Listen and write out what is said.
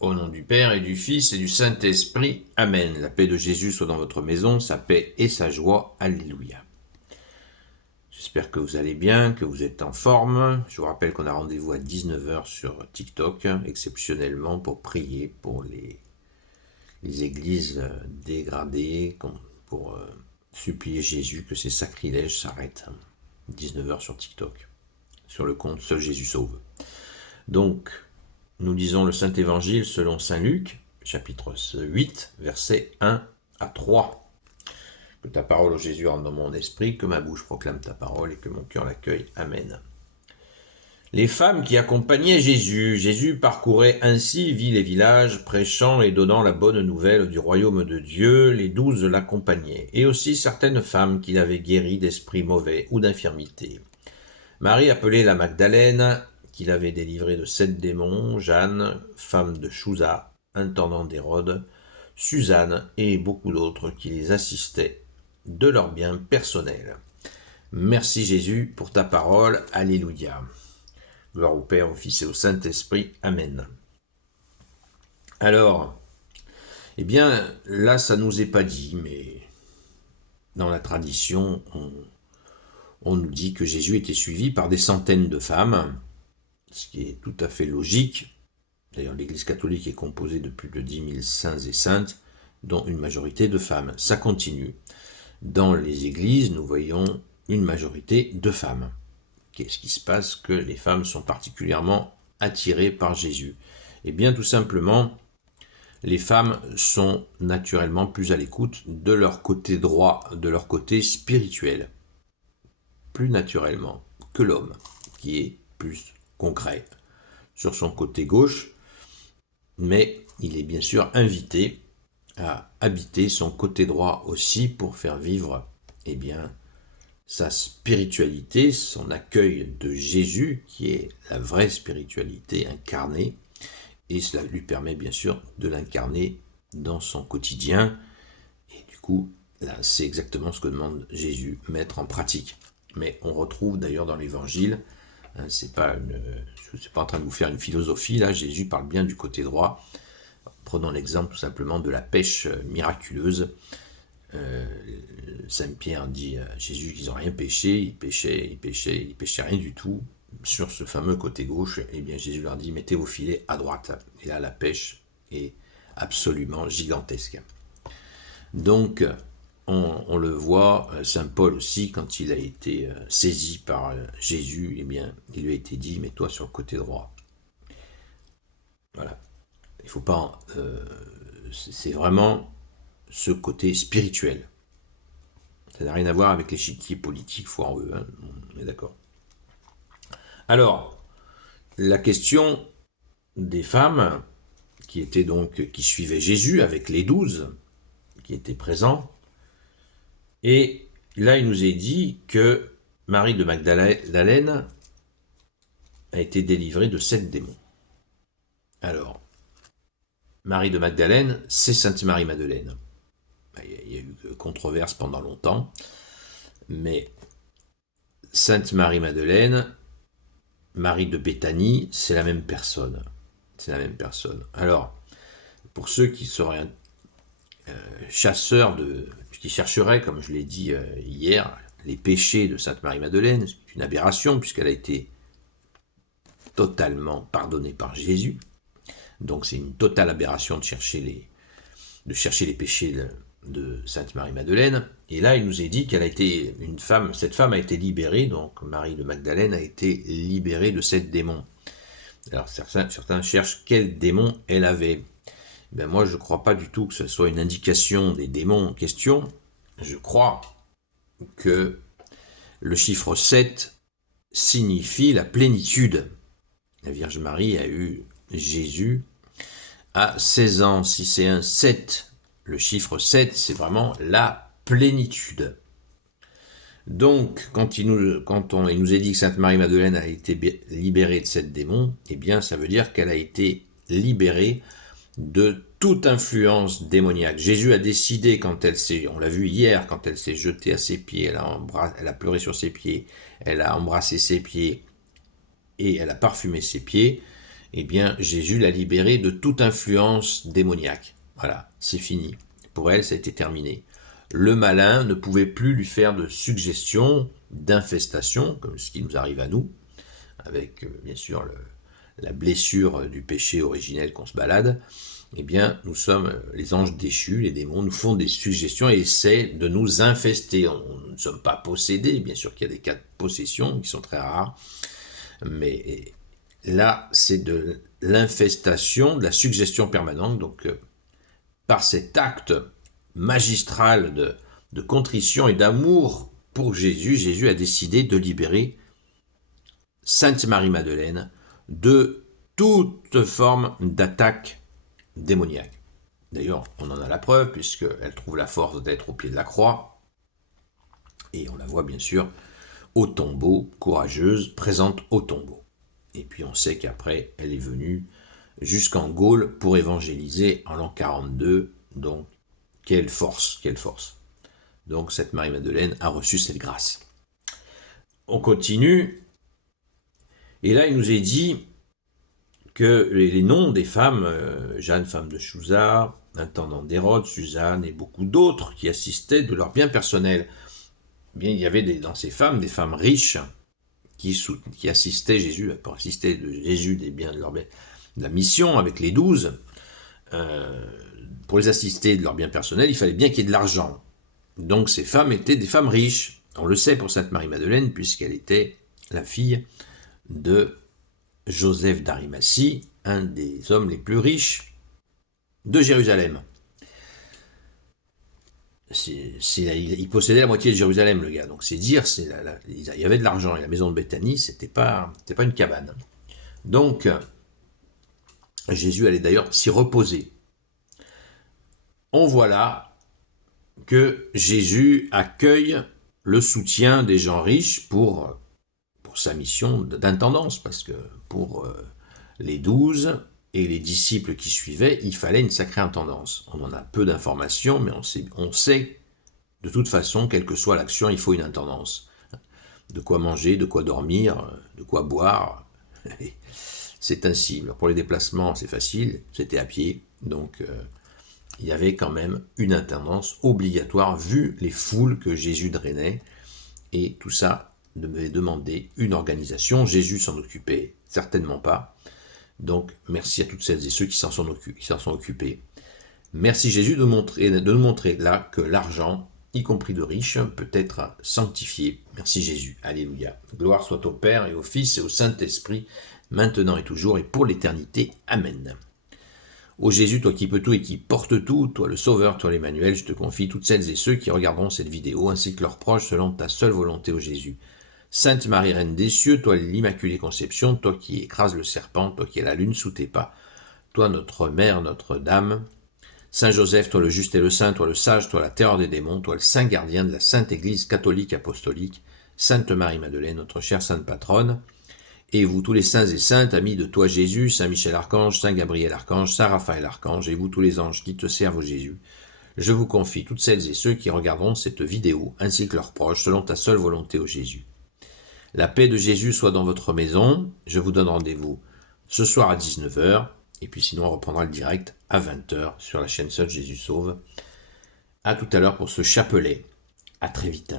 Au nom du Père et du Fils et du Saint-Esprit. Amen. La paix de Jésus soit dans votre maison, sa paix et sa joie. Alléluia. J'espère que vous allez bien, que vous êtes en forme. Je vous rappelle qu'on a rendez-vous à 19h sur TikTok, exceptionnellement pour prier pour les églises dégradées, pour supplier Jésus que ces sacrilèges s'arrêtent. 19h sur TikTok, sur le compte Seul Jésus Sauve. Donc, nous lisons le Saint-Évangile selon Saint Luc, chapitre 8, versets 1 à 3. Que ta parole, ô Jésus, rentre dans mon esprit, que ma bouche proclame ta parole et que mon cœur l'accueille. Amen. Les femmes qui accompagnaient Jésus. Jésus parcourait ainsi villes et villages, prêchant et donnant la bonne nouvelle du royaume de Dieu. Les 12 l'accompagnaient, et aussi certaines femmes qu'il avait guéries d'esprits mauvais ou d'infirmités. Marie, appelée la Magdalène, qu'il avait délivré de 7 démons, Jeanne, femme de Chouza, intendant d'Hérode, Suzanne et beaucoup d'autres qui les assistaient de leurs biens personnels. Merci Jésus pour ta parole. Alléluia. Gloire au Père, au Fils et au Saint-Esprit. Amen. Alors, eh bien, là, ça nous est pas dit, mais dans la tradition, on nous dit que Jésus était suivi par des centaines de femmes, ce qui est tout à fait logique. D'ailleurs, l'Église catholique est composée de plus de 10 000 saints et saintes, dont une majorité de femmes. Ça continue. Dans les églises, nous voyons une majorité de femmes. Qu'est-ce qui se passe que les femmes sont particulièrement attirées par Jésus? Eh bien, tout simplement, les femmes sont naturellement plus à l'écoute de leur côté droit, de leur côté spirituel, plus naturellement que l'homme, qui est plus concret sur son côté gauche, mais il est bien sûr invité à habiter son côté droit aussi pour faire vivre sa spiritualité, son accueil de Jésus, qui est la vraie spiritualité incarnée, et cela lui permet bien sûr de l'incarner dans son quotidien, et du coup, là, c'est exactement ce que demande Jésus, mettre en pratique. Mais on retrouve d'ailleurs dans l'Évangile, je ne suis pas en train de vous faire une philosophie, là, Jésus parle bien du côté droit. Prenons l'exemple tout simplement de la pêche miraculeuse. Saint Pierre dit à Jésus qu'ils n'ont rien pêché, ils pêchaient rien du tout. Sur ce fameux côté gauche, eh bien Jésus leur dit mettez vos filets à droite. Et là la pêche est absolument gigantesque. Donc on le voit, Saint Paul aussi, quand il a été saisi par Jésus, eh bien il lui a été dit mets-toi sur le côté droit. Voilà. Il faut pas. C'est vraiment ce côté spirituel. Ça n'a rien à voir avec l'échiquier politique foireux, hein, on est d'accord. Alors, la question des femmes qui suivaient Jésus avec les 12 qui étaient présents, et là il nous est dit que Marie de Magdalène a été délivrée de 7 démons. Alors, Marie de Magdalène, c'est Sainte Marie-Madeleine. Il y a eu controverse pendant longtemps, mais Sainte Marie-Madeleine, Marie de Béthanie, c'est la même personne. C'est la même personne. Alors, pour ceux qui seraient chasseurs qui chercheraient, comme je l'ai dit hier, les péchés de Sainte Marie-Madeleine, c'est une aberration puisqu'elle a été totalement pardonnée par Jésus. Donc c'est une totale aberration de chercher les péchés de Sainte Marie-Madeleine. Et là, il nous est dit qu'elle a été cette femme a été libérée, donc Marie de Magdalène a été libérée de 7 démons. Alors certains cherchent quel démon elle avait. Ben moi, je ne crois pas du tout que ce soit une indication des démons en question. Je crois que le chiffre 7 signifie la plénitude. La Vierge Marie a eu Jésus à 16 ans. Si c'est un 7, le chiffre 7, c'est vraiment la plénitude. Donc, quand il nous est dit que Sainte Marie-Madeleine a été libérée de 7 démons, eh bien, ça veut dire qu'elle a été libérée de toute influence démoniaque. Jésus a décidé, on l'a vu hier, quand elle s'est jetée à ses pieds, elle a pleuré sur ses pieds, elle a embrassé ses pieds et elle a parfumé ses pieds, eh bien Jésus l'a libérée de toute influence démoniaque. Voilà, c'est fini. Pour elle, ça a été terminé. Le malin ne pouvait plus lui faire de suggestions, d'infestations, comme ce qui nous arrive à nous, avec bien sûr la blessure du péché originel qu'on se balade. Eh bien, nous sommes les anges déchus, les démons, nous font des suggestions et essaient de nous infester. Nous ne sommes pas possédés, bien sûr qu'il y a des cas de possession qui sont très rares, mais là, c'est de l'infestation, de la suggestion permanente. Donc, par cet acte magistral de contrition et d'amour pour Jésus, Jésus a décidé de libérer Sainte Marie-Madeleine de toute forme d'attaque démoniaque. D'ailleurs, on en a la preuve, puisqu'elle trouve la force d'être au pied de la croix, et on la voit bien sûr au tombeau, courageuse, présente au tombeau. Et puis on sait qu'après, elle est venue jusqu'en Gaule pour évangéliser en l'an 42, donc quelle force, quelle force. Donc cette Marie-Madeleine a reçu cette grâce. On continue, et là il nous est dit que les noms des femmes, Jeanne, femme de Chuza, intendant d'Hérode, Suzanne et beaucoup d'autres qui assistaient de leur bien personnel. Eh bien, il y avait dans ces femmes des femmes riches qui assistaient Jésus, pour assister de Jésus des biens de la mission avec les 12. Pour les assister de leur bien personnel, il fallait bien qu'il y ait de l'argent. Donc ces femmes étaient des femmes riches. On le sait pour Sainte Marie-Madeleine, puisqu'elle était la fille de Joseph d'Arimathie, un des hommes les plus riches de Jérusalem. Il possédait la moitié de Jérusalem, le gars. Donc c'est dire, il y avait de l'argent. Et la maison de Béthanie, c'était pas une cabane. Donc Jésus allait d'ailleurs s'y reposer. On voit là que Jésus accueille le soutien des gens riches pour sa mission d'intendance, parce que pour les 12 et les disciples qui suivaient, il fallait une sacrée intendance. On en a peu d'informations, mais on sait de toute façon, quelle que soit l'action, il faut une intendance. De quoi manger, de quoi dormir, de quoi boire. C'est ainsi. Alors pour les déplacements, c'est facile, c'était à pied, donc il y avait quand même une intendance obligatoire, vu les foules que Jésus drainait, et tout ça devait demander une organisation. Jésus s'en occupait certainement pas, donc merci à toutes celles et ceux qui s'en sont occupés. Merci Jésus de nous montrer là que l'argent, y compris de riches, peut être sanctifié. Merci Jésus. Alléluia. Gloire soit au Père et au Fils et au Saint-Esprit, maintenant et toujours et pour l'éternité. Amen. Ô Jésus, toi qui peux tout et qui portes tout, toi le Sauveur, toi l'Emmanuel, je te confie toutes celles et ceux qui regarderont cette vidéo, ainsi que leurs proches, selon ta seule volonté, ô Jésus. Sainte Marie, Reine des cieux, toi l'Immaculée Conception, toi qui écrases le serpent, toi qui es la lune sous tes pas, toi notre Mère, notre Dame, Saint Joseph, toi le juste et le saint, toi le sage, toi la terreur des démons, toi le saint gardien de la Sainte Église catholique apostolique, Sainte Marie-Madeleine, notre chère Sainte Patronne, et vous tous les saints et saintes, amis de toi Jésus, Saint Michel Archange, Saint Gabriel Archange, Saint Raphaël Archange, et vous tous les anges qui te servent, ô Jésus, je vous confie toutes celles et ceux qui regarderont cette vidéo, ainsi que leurs proches, selon ta seule volonté, ô Jésus. La paix de Jésus soit dans votre maison. Je vous donne rendez-vous ce soir à 19h. Et puis sinon, on reprendra le direct à 20h sur la chaîne Seul Jésus Sauve. À tout à l'heure pour ce chapelet. À très vite.